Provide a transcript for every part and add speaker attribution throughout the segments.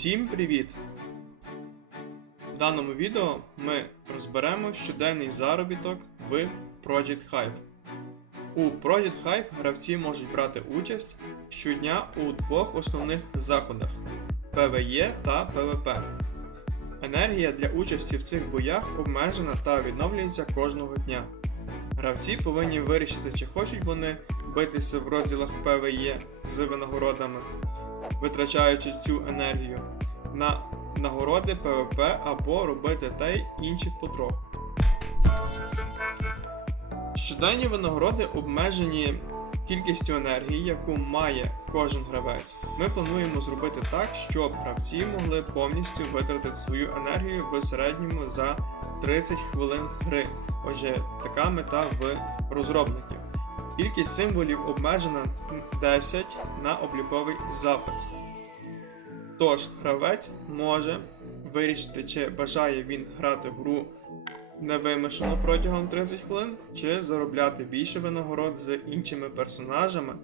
Speaker 1: Всім привіт! В даному відео ми розберемо щоденний заробіток в Project Hive. У Project Hive гравці можуть брати участь щодня у двох основних заходах PvE та PvP. Енергія для участі в цих боях обмежена та відновлюється кожного дня. Гравці повинні вирішити, чи хочуть вони битися в розділах PvE з винагородами, витрачаючи цю енергію на нагороди PvP або робити те й інше потроху. Щоденні винагороди обмежені кількістю енергії, яку має кожен гравець. Ми плануємо зробити так, щоб гравці могли повністю витратити свою енергію в середньому за 30 хвилин гри. Отже, така мета в розробників. Кількість символів обмежена 10 на обліковий запис. Тож, гравець може вирішити, чи бажає він грати в гру невимушено протягом 30 хвилин, чи заробляти більше винагород з іншими персонажами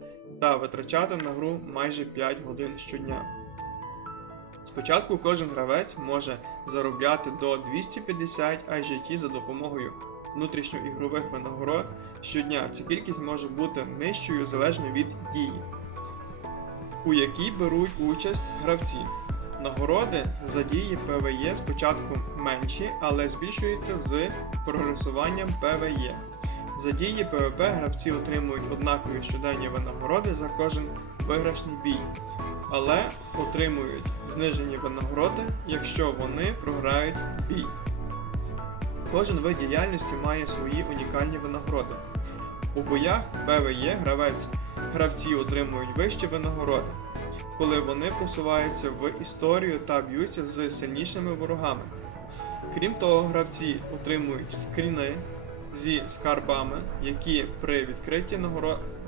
Speaker 1: та витрачати на гру майже 5 годин щодня. Спочатку кожен гравець може заробляти до 250 IGT за допомогою внутрішньоігрових винагород щодня. Ця кількість може бути нижчою залежно від дії, у якій беруть участь гравці. Нагороди за дії PvE спочатку менші, але збільшуються з прогресуванням PvE. За дії PvP гравці отримують однакові щоденні винагороди за кожен виграшний бій, але отримують знижені винагороди, якщо вони програють бій. Кожен вид діяльності має свої унікальні винагороди. У боях PvE гравець, гравці отримують вищі винагороди, коли вони просуваються в історію та б'ються з сильнішими ворогами. Крім того, гравці отримують скріни зі скарбами, які при відкритті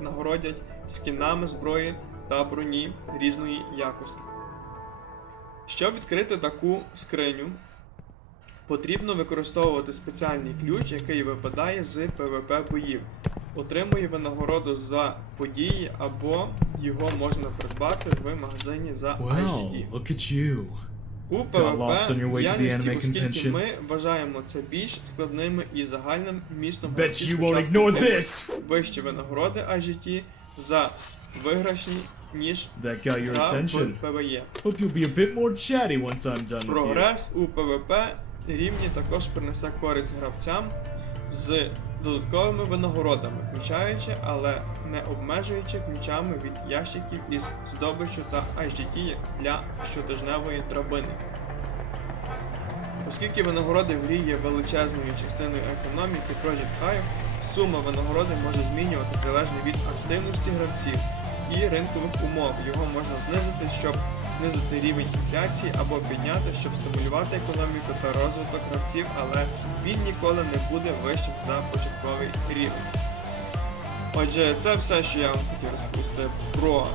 Speaker 1: нагородять скінами зброї та броні різної якості. Щоб відкрити таку скриню, потрібно використовувати спеціальний ключ, який випадає з PvP боїв. Отримує винагороду за події або його можна придбати в магазині за
Speaker 2: Wow, look at you.
Speaker 1: У
Speaker 2: the
Speaker 1: діяльності, оскільки ми вважаємо це більш складними і загальним містом вищі винагороди IGT за виграшні, ніж гра в
Speaker 2: you.
Speaker 1: Прогрес у PvP рівні також принесе користь гравцям з додатковими винагородами, включаючи, але не обмежуючи ключами від ящиків із здобичу та IGT для щотижневої драбини. Оскільки винагороди в грі є величезною частиною економіки Project Hive, сума винагороди може змінюватися залежно від активності гравців і ринкових умов. Його можна знизити, щоб знизити рівень інфляції або підняти, щоб стимулювати економіку та розвиток гравців, але він ніколи не буде вищим за початковий рівень. Отже, це все, що я вам хотів розповісти про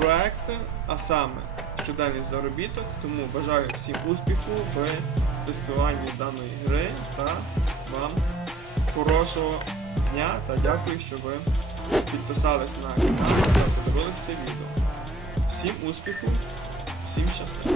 Speaker 1: проекти, а саме щоденний заробіток. Тому бажаю всім успіху в тестуванні даної гри та вам хорошого дня та дякую, що ви підписались на канал та подивились це відео. Всім успіху, всім щастя!